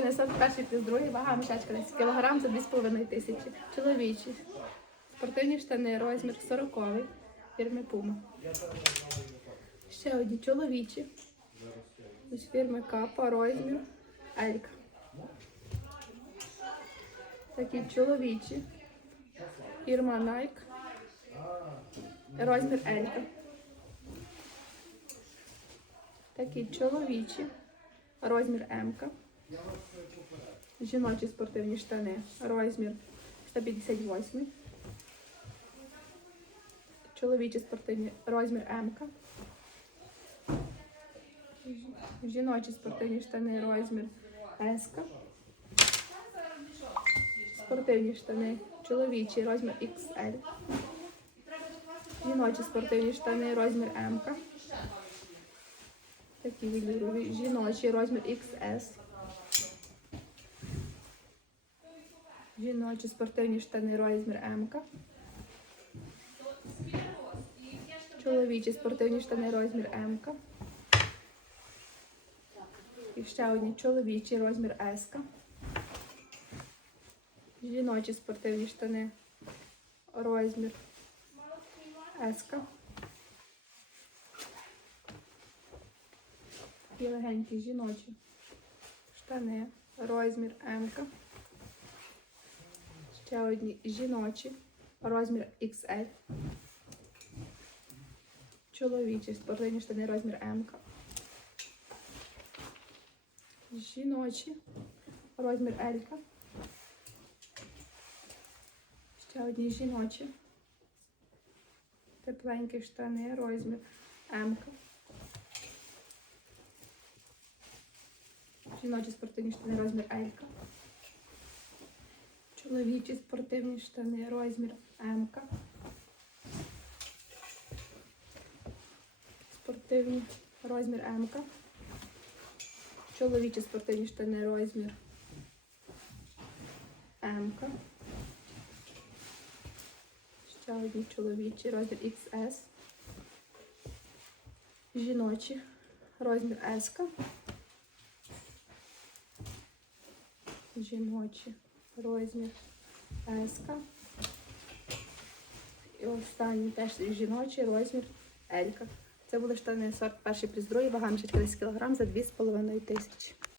штани перший плюс другий, вага мішечка 10 кг за 2,5 тисячі. Чоловічі. Спортивні штани, розмір 40 фірми Puma. Ще одні чоловічі. Ось фірми Капа, розмір Елька. Такі чоловічі. Фірма Nike. Розмір Елька. Такі чоловічі. Розмір М. Жіночі спортивні штани. Розмір 158. Чоловічі спортивні розмір М. Жіночі спортивні штани розмір С. Спортивні штани. Чоловічі розмір XL. Жіночі спортивні штани розмір М. Такі велюрові. Жіночі розмір XS. Жіночі спортивні штани розмір М. Чоловічі спортивні штани розмір М. І ще одні чоловічі розмір С. Жіночі спортивні штани розмір С. І легенькі жіночі штани розмір М. Ще одні жіночі розмір XL. Чоловічі спортивні штани розмір М. Жіночі розмір L. Ще одні жіночі. Тепленькі штани розмір М. Жіночі спортивні штани розмір L. Чоловічі спортивні штани розмір М. Спортивні розмір М. Чоловічі спортивні штани розмір М. Ще одні чоловічі розмір XS. Жіночі розмір S. Жіночі розмір S. І останній теж жіночий розмір L. Це були штани сорт перший плюс другий, вага мішечка 10 кг за 2,5 тисячі.